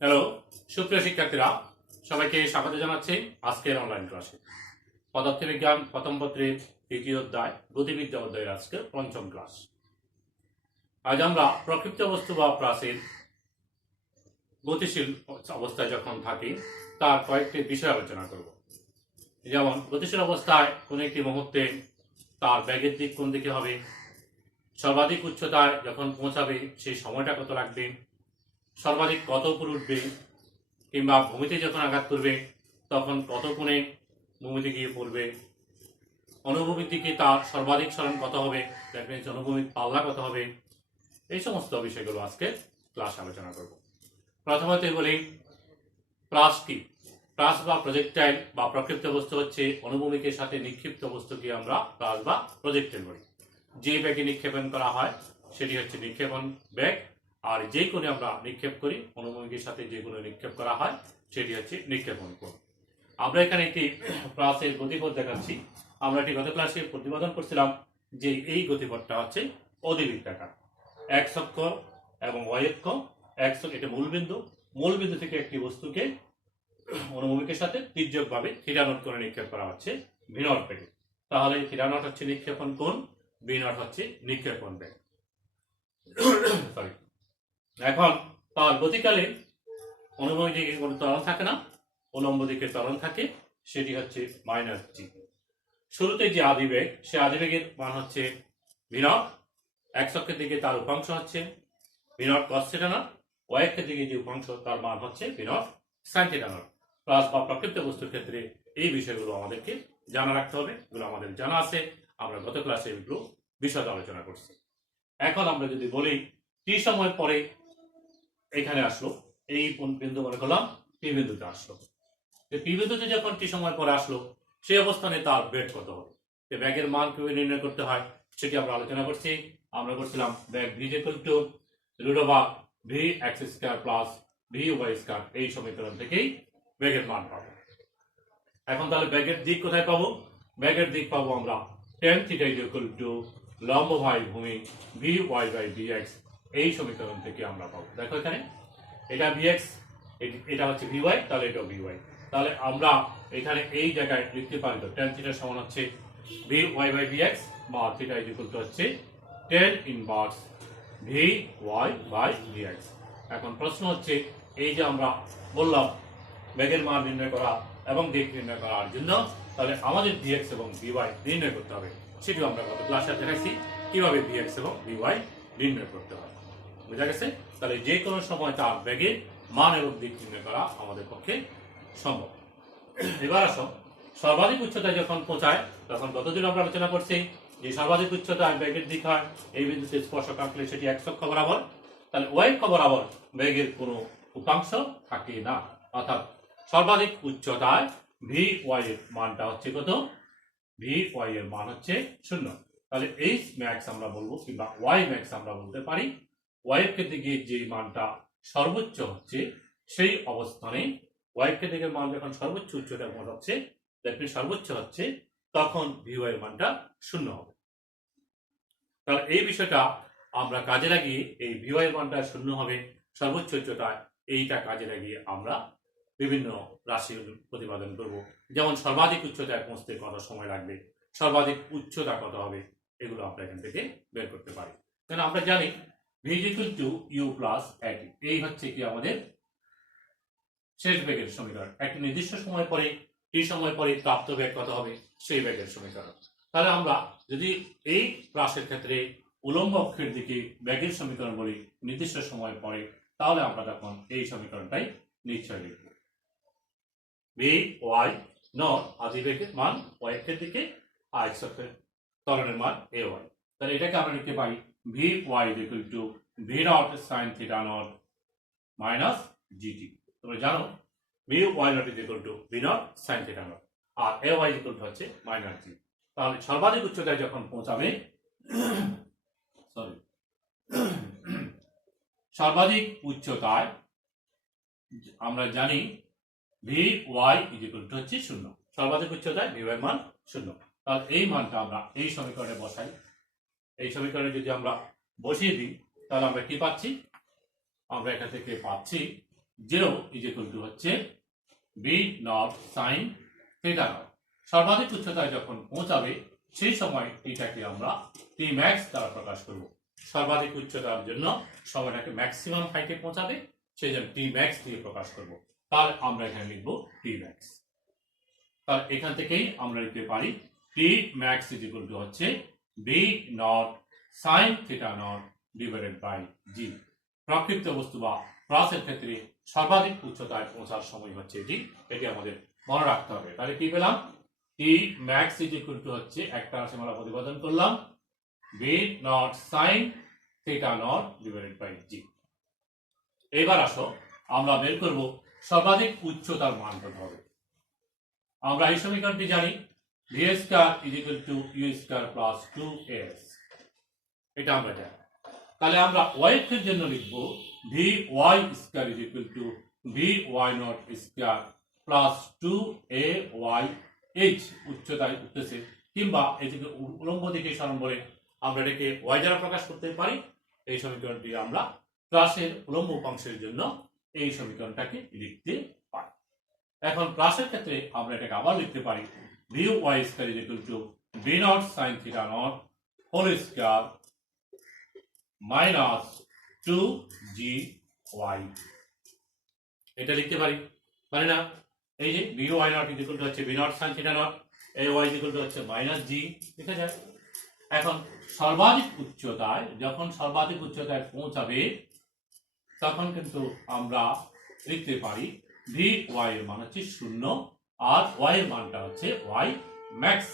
Hello সুপ্রিয় শিক্ষার্থীরা, সবাইকে স্বাগত জানাচ্ছি আজকের অনলাইন ক্লাসে। পদার্থবিজ্ঞান প্রথম পত্রের দ্বিতীয় অধ্যায় গতিবিদ্যা অধ্যায়ের আজকের পঞ্চম ক্লাস। আজ আমরা প্রকৃত বস্তু বা প্রাচীর গতিশীল অবস্থায় যখন থাকি তার কয়েকটি বিষয় আলোচনা করব। যেমন গতিশীল অবস্থায় কোনো একটি মুহূর্তে তার বেগের দিক কোন দিকে হবে, সর্বাধিক উচ্চতায় যখন পৌঁছাবে সেই সময়টা কত লাগবে, সর্বাধিক কত উপরে উঠবে, কিংবা ভূমিতে যখন আঘাত করবে তখন কত কোণে ভূমিতে গিয়ে পড়বে, অনুভূমির দিকে তার সর্বাধিক সরণ কত হবে, দ্যাট মিনস অনুভূমিক পাল্লা কত হবে, এই সমস্ত বিষয়গুলো আজকে ক্লাস আলোচনা করব। প্রথমত বলি প্রাস কি। প্রাস বা প্রজেক্টাইল বা প্রক্ষিপ্ত বস্তু হচ্ছে অনুভূমিকের সাথে নিক্ষিপ্ত বস্তুকে আমরা প্রাস বা প্রজেক্টাইল বলি। যে ব্যাগে নিক্ষেপণ করা হয় সেটি হচ্ছে নিক্ষেপণ ব্যাগ, আর যে কোণে আমরা নিক্ষেপ করি অনুভূমিকের সাথে যে কোণে নিক্ষেপ করা হয় সেটি হচ্ছে নিক্ষেপণ কোণ। আমরা এখানে একটি প্রাসের গতিপথ দেখাচ্ছি। আমরা একটি গত ক্লাসে প্রতিপাদন করছিলাম যে এই গতিপথটা হচ্ছে অধিবৃত্তাকার, এক্স অক্ষ এবং ওয়াই অক্ষ। এক্স এটা মূল বিন্দু থেকে একটি বস্তুকে অনুভূমিকের সাথে তির্যকভাবে থিটা নট করে নিক্ষেপ করা হচ্ছে ভি নট বেগে। তাহলে থিটা নট হচ্ছে নিক্ষেপণ কোণ, ভি নট হচ্ছে নিক্ষেপণ বেগ। সরি। এখন তার গতিকালে অনুভূমিক দিকে কোনো ত্বরণ থাকে না, উলম্ব দিকে ত্বরণ থাকে, সেটি হচ্ছে মাইনাস জি। শুরুতে যে আদিবেগ সে আদিবেগের মান হচ্ছে ভি নট, এক্স অক্ষের দিকে তার উপাংশ হচ্ছে V not cos theta not, Y অক্ষের দিকে যে উপাংশ তার মান হচ্ছে V not sine theta not. Plus বা প্রকৃত বস্তুর ক্ষেত্রে এই বিষয়গুলো আমাদেরকে জানা রাখতে হবে, এগুলো আমাদের জানা আছে, আমরা গত ক্লাসে এগুলো বিশদ আলোচনা করছি। এখন আমরা যদি বলি টি সময় পরে এখানে আসলো, এই বিন্দু মনে করলাম পি বিন্দুতে আসলো, পি বিন্দুতে যখন টি সময় পরে আসলো সেই অবস্থানে তার বেগ কত হবে, ব্যাগের মান কিভাবে নির্ণয় করতে হয় সেটি আমরা আলোচনা করছি। আমরা করছিলাম ব্যাগ V equal to root over V X square plus V Y square, এই সমীকরণ থেকেই ব্যাগের মান পাবো। এখন তাহলে ব্যাগের দিক কোথায় পাবো? ব্যাগের দিক পাবো আমরা tan থিটা ইকুয়াল টু লম্ব বাই ভূমি V Y by V X, এই সমীকরণ থেকে আমরা পাবো। দেখো এখানে এটা ভি এক্স, এটা হচ্ছে ভি ওয়াই, তাহলে এটা ভি ওয়াই। তাহলে আমরা এখানে এই জায়গায় লিখতে পারি তো tan থিটা সমান হচ্ছে V Y by V X বা থিটা ইকুয়াল টু হচ্ছে tan inverse V Y by V X. এখন প্রশ্ন হচ্ছে এই যে আমরা বললাম বেগের মান নির্ণয় করা এবং দিক নির্ণয় করার জন্য তাহলে আমাদের vx এবং vy নির্ণয় করতে হবে, সেটিও আমরা গত ক্লাসে দেখাইছি কিভাবে vx এবং vy নির্ণয় করতে হয়। বুঝা গেছে? তাহলে যে কোনো সময় তার বেগের মান এবং দিক নির্ণয় করা আমাদের পক্ষে সম্ভব। এবার আসো সর্বাধিক উচ্চতায় যখন পৌঁছায় তখন কতদিন আমরা আলোচনা করছি যে সর্বাধিক উচ্চতায় বেগের দিক হয় এই বিন্দুতে স্পর্শক আঁকলে সেটি x অক্ষ বরাবর, তাহলে y অক্ষ বরাবর বেগের কোনো উপাংশ থাকে না, অর্থাৎ সর্বাধিক উচ্চতায় ভি ওয়াই এর মানটা হচ্ছে কত? ভি ওয়াই এর মান হচ্ছে 0। তাহলে এইচ ম্যাক্স আমরা বলবো কিংবা ওয়াই ম্যাক্স আমরা বলতে পারি ওয়াই এর দিকে যে মানটা সর্বোচ্চ হচ্ছে সেই অবস্থানে ওয়াই এর দিকে মান যখন সর্বোচ্চ উচ্চতা পৌঁছাচ্ছে, দেখবেন সর্বোচ্চ হচ্ছে, তখন ভি ওয়াই এর মানটা 0 হবে। তাহলে এই বিষয়টা আমরা কাজে লাগিয়ে এই ভি ওয়াই এর মানটা 0 হবে সর্বোচ্চ উচ্চতায়, এইটা কাজে লাগিয়ে আমরা বিভিন্ন রাশি প্রতিপাদন করব। যেমন সর্বাধিক উচ্চতায় পৌঁছতে কত সময় লাগবে, সর্বাধিক উচ্চতা কত হবে, এগুলো আমরা এখান থেকে বের করতে পারি। কারণ আমরা জানি V equal to U plus at, এই হচ্ছে কি আমাদের শেষ বেগের সমীকরণ। একটি নির্দিষ্ট সময় পরে টি সময় পরে প্রাপ্ত বেগ কত হবে সেই বেগের সমীকরণ। তাহলে আমরা যদি এই প্রাসের ক্ষেত্রে উলম্ব অক্ষের দিকে বেগের সমীকরণ বলি নির্দিষ্ট সময় পরে, তাহলে আমরা তখন এই সমীকরণটাই নিশ্চয় লিখব। ভি ওয়াই নট আদিবেগের মান ওয়াই অক্ষের দিকে, আর এক্স অক্ষের ত্বরণের মান এ ওয়াই। তাহলে এটাকে আমরা লিখতে পারি V Y equal to V not sine theta not minus G T. তোমরা জানো V Y not equal to V not sine theta not, আর এ ওয়াই ইকুয়াল টু হচ্ছে মাইনাস জি। তাহলে সর্বাধিক উচ্চতায় যখন পৌঁছাবে, সরি, সর্বাধিক উচ্চতায় আমরা জানি ভি ওয়াই ইকুয়াল টু হচ্ছে 0, সর্বাধিক উচ্চতায় ভি ওয়াই মান 0। তাহলে এই মানটা আমরা এই সমীকরণে বসাই। এই সমীকরণে যদি আমরা বসিয়ে দিই তাহলে আমরা কি পাচ্ছি? আমরা এখান থেকে পাচ্ছি জিরো ইজ ইকুয়াল টু হচ্ছে B not sine theta not. সর্বাধিক উচ্চতায় যখন পৌঁছাবে সেই সময় টিটাকে আমরা টি ম্যাক্স দ্বারা প্রকাশ করব। সর্বাধিক উচ্চতার জন্য সময়টাকে ম্যাক্সিমাম হাইটে পৌঁছাবে, সেই জন্য টি ম্যাক্স দিয়ে প্রকাশ করব। তাহলে আমরা এখানে লিখব টি ম্যাক্স। তাহলে এখান থেকেই আমরা লিখতে পারি T max is equal to হচ্ছে B not sine theta not divided by G. প্রক্ষিপ্ত বস্তু বা প্লাসের ক্ষেত্রে সর্বাধিক উচ্চতায় পৌঁছার সময় হচ্ছে এটি আমাদের মনে রাখতে হবে। তাহলে কি পেলাম? T max is equal to হচ্ছে একটা রাশিমালা প্রতিপাদন করলাম B not sine theta not divided by G. এবার আসো আমরা বের করব সর্বাধিক উচ্চতার মান কত হবে। আমরা এই সমীকরণটি জানি V square is equal to U square plus 2s, এটা আমরা জানি। তাহলে আমরা y এর জন্য লিখব V Y square is equal to V Y not square plus 2ay h উচ্চতায় উঠতেছে, কিংবা এদিকে উলম্ব দিকে সরণ বলে আমরা এটাকে y দ্বারা প্রকাশ করতে পারি। এই সমীকরণটি আমরা প্লাসের উলম্ব উপাংশের জন্য এই সমীকরণটাকে লিখতে পারি। এখন প্লাসের ক্ষেত্রে আমরা এটাকে আবার লিখতে পারি V Y square is equal to V not sine theta not whole square minus 2gy, এটা লিখতে পারি না? এই যে V Y not is equal to হচ্ছে V not sine theta not, এই ওয়াই ইজ ইকুয়াল টু হচ্ছে মাইনাস জি, লিখা যায়। এখন যখন সর্বাধিক উচ্চতায় পৌঁছাবে তখন কিন্তু আমরা লিখতে পারি ভি ওয়াই এর মান হচ্ছে 0 আর ওয়াই এর মানটা হচ্ছে ওয়াই ম্যাক্স।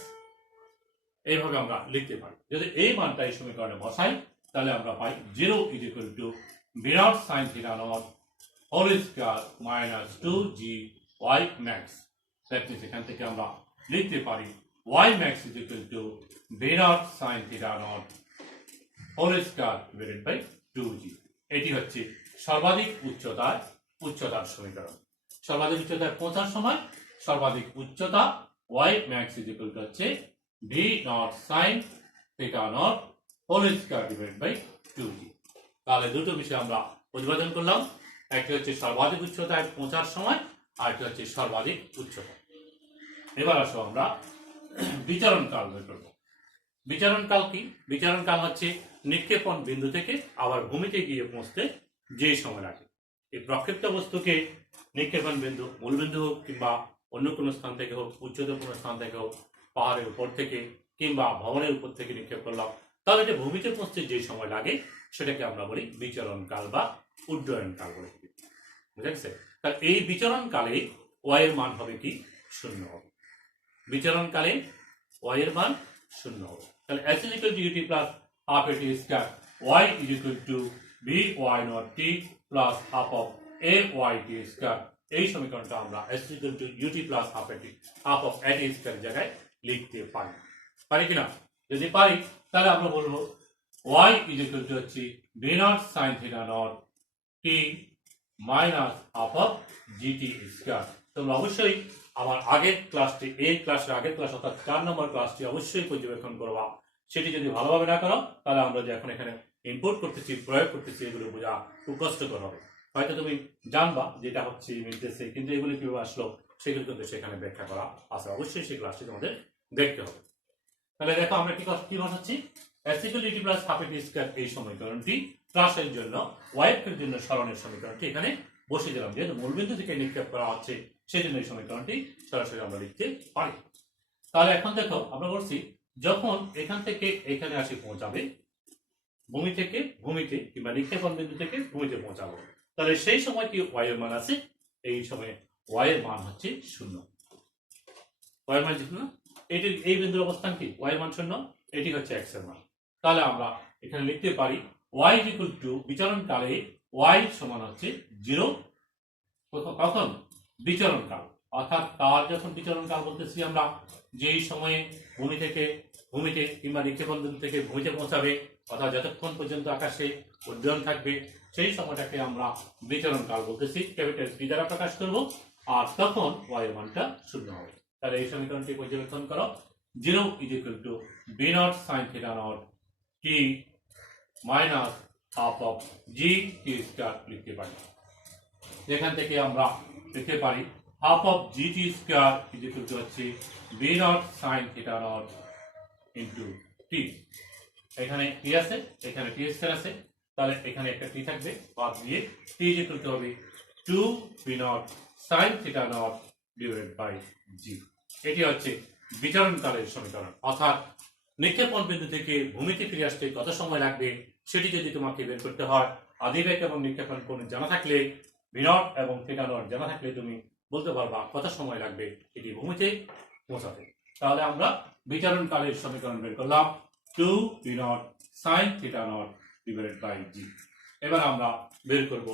এইভাবে আমরা লিখতে পারি। যদি এই মানটা এই সমীকরণে বসাই তাহলে আমরা পাই 0 is equal to V not sine theta not whole square minus 2gy max. এখান থেকে আমরা লিখতে পারি y max is equal to v naught sin theta naught whole square divided by 2g। এটি হচ্ছে সর্বাধিক উচ্চতার সমীকরণ। সর্বাধিক উচ্চতায় পৌঁছার সময় সর্বাধিক উচ্চতা y max is equal to হচ্ছে v naught sin theta naught whole square divided by 2g। তাহলে দুটো বিষয় আমরা প্রতিপাদন করলাম, একটা হচ্ছে সর্বাধিক উচ্চতায় পৌঁছার সময় আর একটা হচ্ছে সর্বাধিক উচ্চতা। এবার আসো আমরা বিচরণ কাল বের করব। বিচরণ কাল কি? বিচরণ কাল হচ্ছে নিক্ষেপণ বিন্দু থেকে আবার ভূমিতে গিয়ে পৌঁছতে যে সময় লাগে। এই প্রক্ষিপ্ত বস্তুকে নিক্ষেপণ বিন্দু, মূল বিন্দু হোক কিংবা অন্য কোনো স্থান থেকে হোক, উচ্চতর কোনো স্থান থেকে হোক, পাহাড়ের উপর থেকে কিংবা ভবনের উপর থেকে নিক্ষেপ করলাম, তাহলে এটা ভূমিতে পৌঁছতে যে সময় লাগে সেটাকে আমরা বলি বিচরণ কাল বা উড্ডয়ন কাল বলে। বুঝা গেছে? তাহলে এই বিচরণ কালে ওয়াই এর মান হবে কি? 0 হবে। বিচরণ কালে y এর মান 0 হবে। তাহলে s is equal to ut plus half at square, y is equal to by naught t plus half of ay t square। এই সমীকরণটা আমরা s is equal to ut plus half of at square জায়গায় লিখতে পারি কিনা? যদি পারি তাহলে আমরা বলবো y is equal to হচ্ছে v naught sin theta naught t minus half of gt square। তোমরা অবশ্যই আমার আগের ক্লাসটি, এই ক্লাসের আগের ক্লাস অর্থাৎ 4 নম্বর ক্লাসটি অবশ্যই পর্যবেক্ষণ করবা। সেটি যদি ভালোভাবে না করো তাহলে আমরা যে এখন এখানে ইনপুট করতেছি, প্রয়োগ করতেছি, এগুলো বোঝা খুব কষ্টকর হবে। হয়তো তুমি জানবা যেটা হচ্ছে মিলতেছে, কিন্তু এগুলো কিভাবে আসলো সেগুলো কিন্তু সেখানে ব্যাখ্যা করা আছে। অবশ্যই সেই ক্লাসটি তোমাদের দেখতে হবে। তাহলে দেখো আমরা কি বসাচ্ছি, s equal to plus half at square এই সমীকরণটি প্লাসের জন্য, y এর জন্য সরণের সমীকরণটি এখানে বসে দিলাম। যেহেতু মূলবিন্দু থেকে নিক্ষেপ করা হচ্ছে সেই জন্য এই সমীকরণটি সরাসরি আমরা লিখতে পারি। তাহলে এখন দেখো আমরা বলছি যখন এখান থেকে এখানে আসি পৌঁছাবে, ভূমি থেকে ভূমিতে কিংবা নিক্ষেপণ বিন্দু থেকে ভূমিতে পৌঁছাবো, তাহলে সেই সময় কি y এর মান আছে? এই সময়ে y এর মান হচ্ছে 0। y এর মান 0, এটি এই বিন্দুর অবস্থান কি? y এর মান 0, এটি হচ্ছে x এর মান। তাহলে আমরা এখানে লিখতে পারি y is equal to বিচরণ কালে y সমান হচ্ছে 0। কখন? বিচরণ কাল, অর্থাৎ তার যখন বিচরণ কাল বলতেছি আমরা যেই সময়ে ভূমি থেকে ভূমিতে কিংবা নিক্ষেপণ বিন্দু থেকে ভূমিতে পৌঁছাবে, অর্থাৎ যতক্ষণ পর্যন্ত আকাশে উড্ডয়ন থাকবে সেই সময়টাকে আমরা বিচরণ কাল বলতেছি, ক্যাপিটাল পি দ্বারা প্রকাশ করব। আর তখন y এর মানটা 0 হবে। তাহলে এই সমীকরণটি পর্যবেক্ষণ করো, 0 is equal to b naught sin theta naught t minus half of g t square লিখতে পারি। যেখান থেকে আমরা লিখতে পারি half of GT square is equal to হচ্ছে B not sine theta not into T. এখানে টি আছে, এখানে টি স্কয়ার আছে, তাহলে এখানে একটা টি থাকবে, বাদ দিয়ে টি ইজ ইকুয়াল টু হবে 2 B not sine theta not divided by G. এটি হচ্ছে বিচরণকালের সমীকরণ, অর্থাৎ নিক্ষেপণ বিন্দু থেকে ভূমিতে ফিরে আসতে কত সময় লাগবে সেটি যদি তোমাকে বের করতে হয়, আদিবেগ এবং নিক্ষেপণ কোণ জানা থাকলে, বি নট এবং থিটা নট জানা থাকলে তুমি বলতে পারবা কত সময় লাগবে এটি ভূমিতে পৌঁছাতে। তাহলে আমরা বিচরণকালের সমীকরণ বের করলাম 2 B not sine theta not divided by G. এবার আমরা বের করব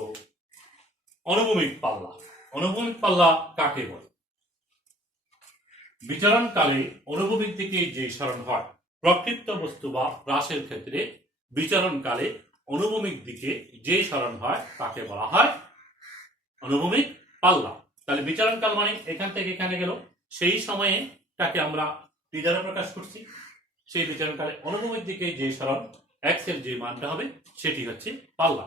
অনুভূমিক পাল্লা। অনুভূমিক পাল্লা কাকে বলে? বিচরণকালে অনুভূমিক দিকে যে সরণ হয়, প্রক্ষিপ্ত বস্তু বা হ্রাসের ক্ষেত্রে বিচরণকালে অনুভূমিক দিকে যে সরণ হয় তাকে বলা হয় অনুভূমিক পাল্লা। তাহলে বিচরণকাল মানে এখান থেকে এখানে গেল, সেই সময়ে তাকে আমরা টি দ্বারা প্রকাশ করছি। সেই বিচরণকালে অনুভূমিক দিকে যে সরণ এক্স এর যে মানটা হবে সেটি হচ্ছে পাল্লা।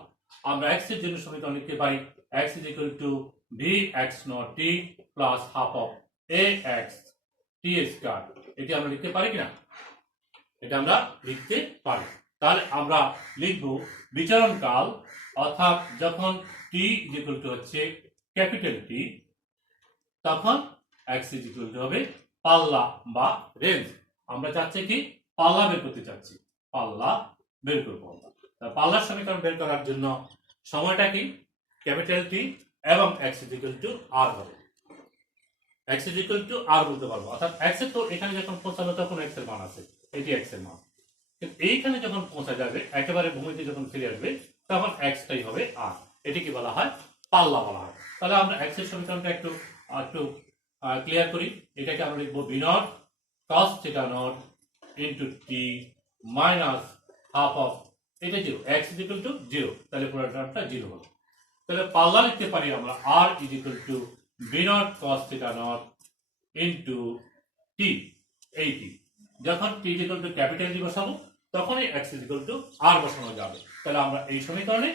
আমরা এক্স এর জন্য সমীকরণ লিখতে পারি x is equal to bx naught t plus half of ax t square। এটি আমরা লিখতে পারি কিনা? এটা আমরা লিখতে পারি। তাহলে আমরা লিখব বিচরণকাল, অর্থাৎ যখন t is equal to হচ্ছে ক্যাপিটাল টি, তখন x is equal to হবে পাল্লা বা রেঞ্জ। আমরা চাচ্ছি কি? পাল্লা বের করতে চাচ্ছি, পাল্লা বের করবো। পাল্লার সমীকরণ বের করার জন্য সময়টা কি? ক্যাপিটাল টি এবং x is equal to r হবে। x is equal to r বলতে পারবো, অর্থাৎ x এর তো এখানে যখন পৌঁছানো তখন x এর মান আছে, এটি x এর মান, কিন্তু এইখানে যখন পৌঁছা যাবে একেবারে ভূমিতে যখন ফিরে আসবে তখন x টাই হবে r। এটি কি বলা হয়? পাল্লা বলা হয়। তাহলে আমরা x এর সমীকরণটা একটু ক্লিয়ার করি। এটাকে আমরা লিখবো b not cos theta not into t minus half of, এটা 0, x is equal to 0, তাহলে পুরো টার্মটা 0 হবে। তাহলে পাল্লা লিখতে পারি আমরা r is equal to b not cos theta not into t। এই t যখন t is equal to capital T বসাবো তখনই x is equal to r বসানো যাবে। তাহলে আমরা এই সমীকরণে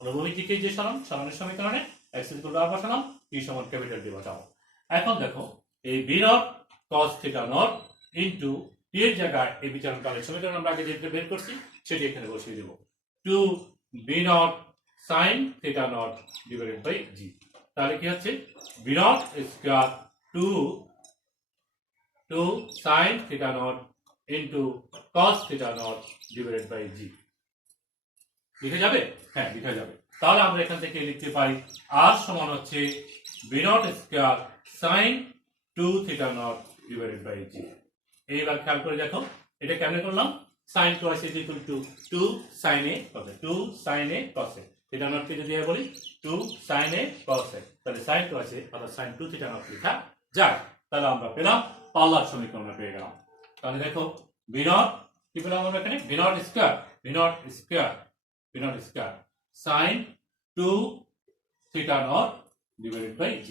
অনুভূমিক দিকে যে সরণের সমীকরণে x is equal to r বসালাম, t সমান ক্যাপিটাল টি বসাবো। এখন দেখো এই b not cos theta not into t এর জায়গায় এই বিচরণকালের সমীকরণ আমরা আগে যেটা বের করছি সেটি এখানে বসিয়ে দেব, 2 b not sin theta naught divided by g। তাহলে কি হচ্ছে? b naught square 2 sin theta naught into cos theta naught divided by g। লিখে যাবে? হ্যাঁ, লিখে যাবে। তাহলে আমরা এখান থেকে লিখতে পারি r সমান হচ্ছে b naught square sin 2 theta naught divided by g। এইবার খেয়াল করে দেখো এটা কেমনে করলাম? sin twice is equal to 2 sin a cos a, 2 sin a cos a। Theta নটকে যদি বলি 2 sin a cos a, তাহলে sin twice a অর্থাৎ sin 2 থিটা নট লেখা যায়। তাহলে আমরা পেলাম পাল্লার সমীকরণ পেয়ে গেলাম। তাহলে দেখো b নট কি পেলাম আমরা এখানে? b not square sin 2 theta not divided by g।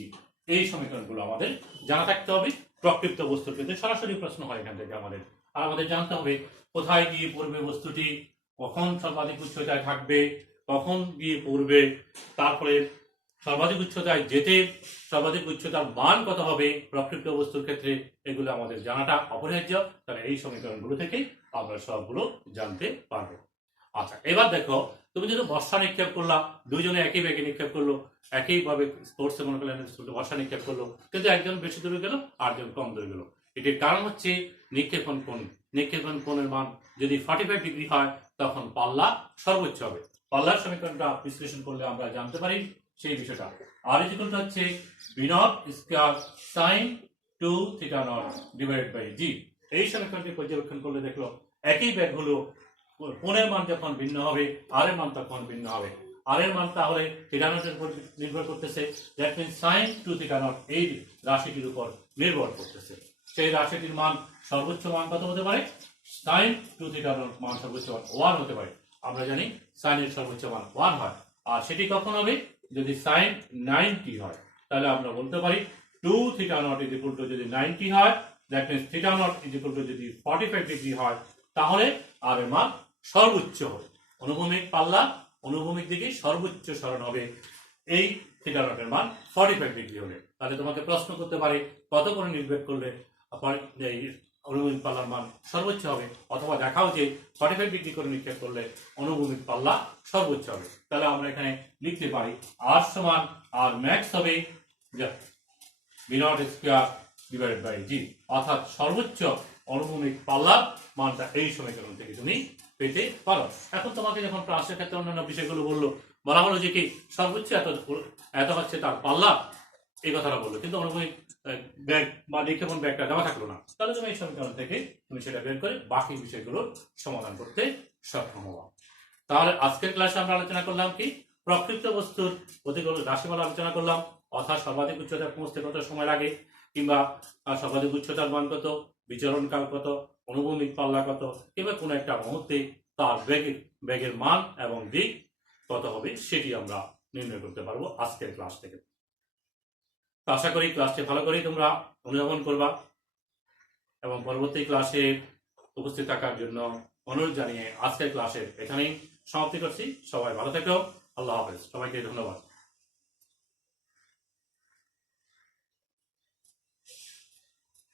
এই সমীকরণগুলো আমাদের জানা থাকতে হবে। প্রক্ষিপ্ত বস্তুর ক্ষেত্রে সরাসরি প্রশ্ন হয় এখান থেকে আমাদের, আর আমাদের জানতে হবে কোথায় গিয়ে পড়বে বস্তুটি, কখন সর্বাধিক উচ্চতায় থাকবে, কখন গিয়ে পড়বে, তারপরে সর্বাধিক উচ্চতায় যেতে সর্বাধিক উচ্চতার মান কত হবে প্রক্ষিপ্ত বস্তুর ক্ষেত্রে, এগুলো আমাদের জানাটা অপরিহার্য। তাহলে এই সমীকরণগুলো থেকে আমরা সবগুলো জানতে পারবো। আচ্ছা, এবার দেখো তুমি যদি বর্ষা নিক্ষেপ করলা, দুইজনে একই ব্যাগে নিক্ষেপ করলো, একইভাবে স্পোর্টসে মনে করলেন বর্ষা নিক্ষেপ করলো, কিন্তু একজন বেশি দূরে গেল আরেকজন কম দূরে গেল। এটির কারণ হচ্ছে নিক্ষেপণ কোণ। নিক্ষেপণ কোণের মান যদি 45 ডিগ্রি হয় তখন পাল্লা সর্বোচ্চ হবে। পাল্লার সমীকরণটা বিশ্লেষণ করলে আমরা জানতে পারি সেই বিষয়টা। আর ইকুয়াল টু হচ্ছে b not square sin 2 theta not divided by g। এই সমীকরণটি পর্যবেক্ষণ করলে দেখলো একই ব্যাগ হলো, কোণের মান যখন ভিন্ন হবে আর এর মান তখন ভিন্ন হবে। আর এর মান তাহলে থিটা নটের উপর নির্ভর করতেছে, that means sin 2 theta not এই রাশিটির উপর নির্ভর করতেছে। সেই রাশিটির মান সর্বোচ্চ মান কত হতে পারে? sin 2 থিটা নট মান সর্বোচ্চ মান 1 হতে পারে। আমরা জানি sin এর সর্বোচ্চ মান 1 হয়, আর সেটি কখন হবে? যদি sin 90 হয়, তাহলে আমরা বলতে পারি 2 theta not is equal two যদি 90 হয়, that means theta not is equal two যদি 45 ডিগ্রি হয়, তাহলে আর এর মান সর্বোচ্চ হবে। অনুভূমিক পাল্লা অনুভূমিক দিকে সর্বোচ্চ সরণ হবে এই থিটা নটের মান 45 ডিগ্রি হলে। তাহলে তোমাকে প্রশ্ন করতে পারে কত করে নির্ভেদ করলে এই অনুভূমিক পাল্লার মান সর্বোচ্চ হবে, অথবা দেখাও যে 45 ডিগ্রি করে নিক্ষেপ করলে অনুভূমিক পাল্লা সর্বোচ্চ হবে। তাহলে আমরা এখানে লিখতে পারি আর সমান আর ম্যাক্স হবে V not square divided by G, অর্থাৎ সর্বোচ্চ অনুভূমিক পাল্লার মানটা এই সমীকরণ থেকে তুমি পেতে পারো। এখন তোমাকে যখন ক্লাসের ক্ষেত্রে অন্যান্য বিষয়গুলো বলা হলো যে কি সর্বোচ্চ এত হচ্ছে তার পাল্লা, এই কথাটা বললো, কিন্তু অনুভূমিক ব্যাগ বা নিক্ষেপণ ব্যাগটা দেওয়া থাকলো না। তাহলে তুমি এই সমীকরণ থেকে তুমি সেটা বের করে বাকি বিষয়গুলোর সমাধান করতে সক্ষম হওয়া। তাহলে আজকের ক্লাসে আমরা আলোচনা করলাম কি প্রকৃত বস্তুর গতিগুলো রাশিমালা আলোচনা করলাম, অর্থাৎ সর্বাধিক উচ্চতা পৌঁছতে কত সময় লাগে, কিংবা সর্বাধিক উচ্চতার মান কত, বিচরণকাল কত, অনুভূমিক পাল্লা কত, কিংবা কোনো একটা মুহূর্তে তার বেগের মান এবং দিক কত হবে সেটি আমরা নির্ণয় করতে পারবো আজকের ক্লাস থেকে। আশা করি ক্লাসটি ভালো করে তোমরা অনুধাবন করবা এবং পরবর্তী ক্লাসে উপস্থিত থাকার জন্য অনুরোধ জানিয়ে আজকের ক্লাসে এখানেই সমাপ্তি করছি। সবাই ভালো থেকো, আল্লাহ হাফেজ, সবাইকে ধন্যবাদ।